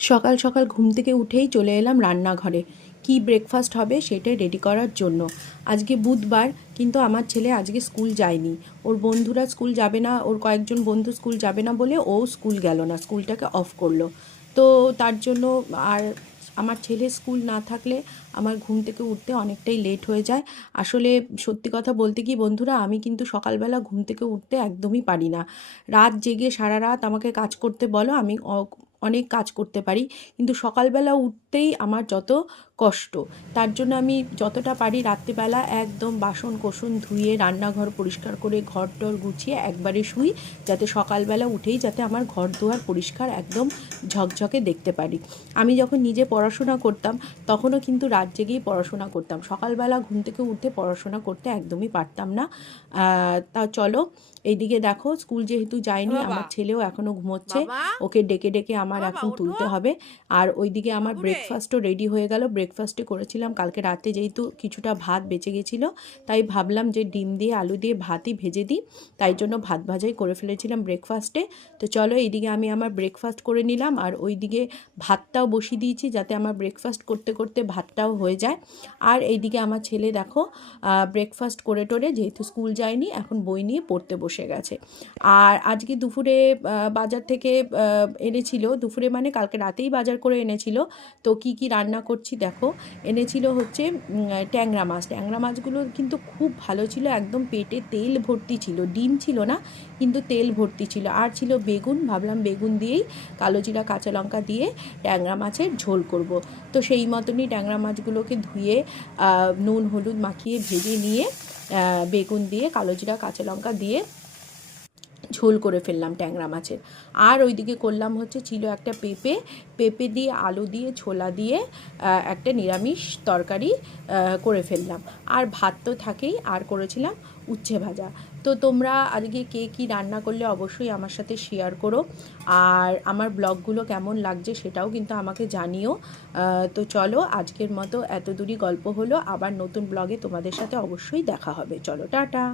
সকাল সকাল ঘুম থেকে উঠেই চলে এলাম রান্নাঘরে। কি ব্রেকফাস্ট হবে সেটাই রেডি করার জন্য। আজকে বুধবার, কিন্তু আমার ছেলে আজকে স্কুল যায়নি। ওর বন্ধুরা স্কুল যাবে না, ওর কয়েকজন বন্ধু স্কুল যাবে না বলে ও স্কুল গেল না, স্কুলটাকে অফ করলো। তো তার জন্য আর আমার ছেলে স্কুল না থাকলে আমার ঘুম থেকে উঠতে অনেকটাই লেট হয়ে যায়। আসলে সত্যি কথা বলতে কি বন্ধুরা, আমি কিন্তু সকালবেলা ঘুম থেকে উঠতে একদমই পারি না। রাত জেগে সারা রাত আমাকে কাজ করতে বলো, আমি অনেক কাজ করতে পারি, কিন্তু সকালবেলা উঠতেই আমার যত কষ্ট। তার জন্য আমি যতটা পারি রাত্রিবেলা একদম বাসন কোসন ধুয়ে রান্নাঘর পরিষ্কার করে ঘর টর গুছিয়ে একবারে শুই, যাতে সকালবেলা উঠেই যাতে আমার ঘর দুয়ার পরিষ্কার একদম ঝকঝকে দেখতে পারি। আমি যখন নিজে পড়াশোনা করতাম তখনও কিন্তু রাত জেগেই পড়াশোনা করতাম, সকালবেলা ঘুম থেকে উঠে পড়াশোনা করতে একদমই পারতাম না। তা চলো, এইদিকে দেখো স্কুল যেহেতু যায়নি, বাবা, আমার ছেলেও এখনও ঘুমোচ্ছে, বাবা, ওকে ডেকে ডেকে ও আমার বাবা এখন ওঠো। তুলতে হবে। আর ওইদিকে আমার বাবু রে। ব্রেকফাস্টও রেডি হয়ে গেল। ব্রেকফাস্টে করেছিলাম কালকে রাতে, যেহেতু কিছুটা ভাত বেঁচে গেছিলো, তাই ভাবলাম যে ডিম দিয়ে আলু দিয়ে ভাতই ভেজে দিই, তাই জন্য ভাত ভাজাই করে ফেলেছিলাম ব্রেকফাস্টে। তো চলো, এইদিকে আমি আমার ব্রেকফাস্ট করে নিলাম, আর ওইদিকে ভাতটাও বসিয়ে দিয়েছি যাতে আমার ব্রেকফাস্ট করতে করতে ভাতটাও হয়ে যায়। আর এইদিকে আমার ছেলে দেখো ব্রেকফাস্ট করে টোরে, যেহেতু স্কুল যায়নি, এখন বই নিয়ে পড়তে বসে গেছে। আর আজকে দুপুরে বাজার থেকে এনেছিল, দুপুরে মানে কালকে রাতেই বাজার করে এনেছিল। তো কি কি রান্না করছি দেখো। এনেছিল হচ্ছে ট্যাংরা মাছ। ট্যাংরা মাছগুলো কিন্তু খুব ভালো ছিল, একদম পেটে তেল ভর্তি ছিল, ডিম ছিল না কিন্তু তেল ভর্তি ছিল। আর ছিল বেগুন, ভাবলাম বেগুন দিয়েই কালো জিরা কাঁচা লঙ্কা দিয়ে ট্যাংরা মাছের ঝোল করব। তো সেই মতনই ট্যাংরা মাছগুলোকে ধুয়ে নুন হলুদ মাখিয়ে ভেজে নিয়ে বেগুন দিয়ে কালো জিরা কাঁচা লঙ্কা দিয়ে ঝোল করে ফেললাম ট্যাংরা মাছের। আর ওইদিকে করলাম হচ্ছে, ছিল একটা পেঁপে, পেঁপে দিয়ে আলু দিয়ে ছোলা দিয়ে একটা নিরামিষ তরকারি করে ফেললাম। আর ভাত তো থাকেই, আর করেছিলাম উচ্ছে ভাজা। তো তোমরা আজকে কে কী রান্না করলে অবশ্যই আমার সাথে শেয়ার করো, আর আমার ব্লগগুলো কেমন লাগছে সেটাও কিন্তু আমাকে জানিও। তো চলো, আজকের মতো এত দূরই গল্প হলো, আবার নতুন ব্লগে তোমাদের সাথে অবশ্যই দেখা হবে। চলো, টাটা।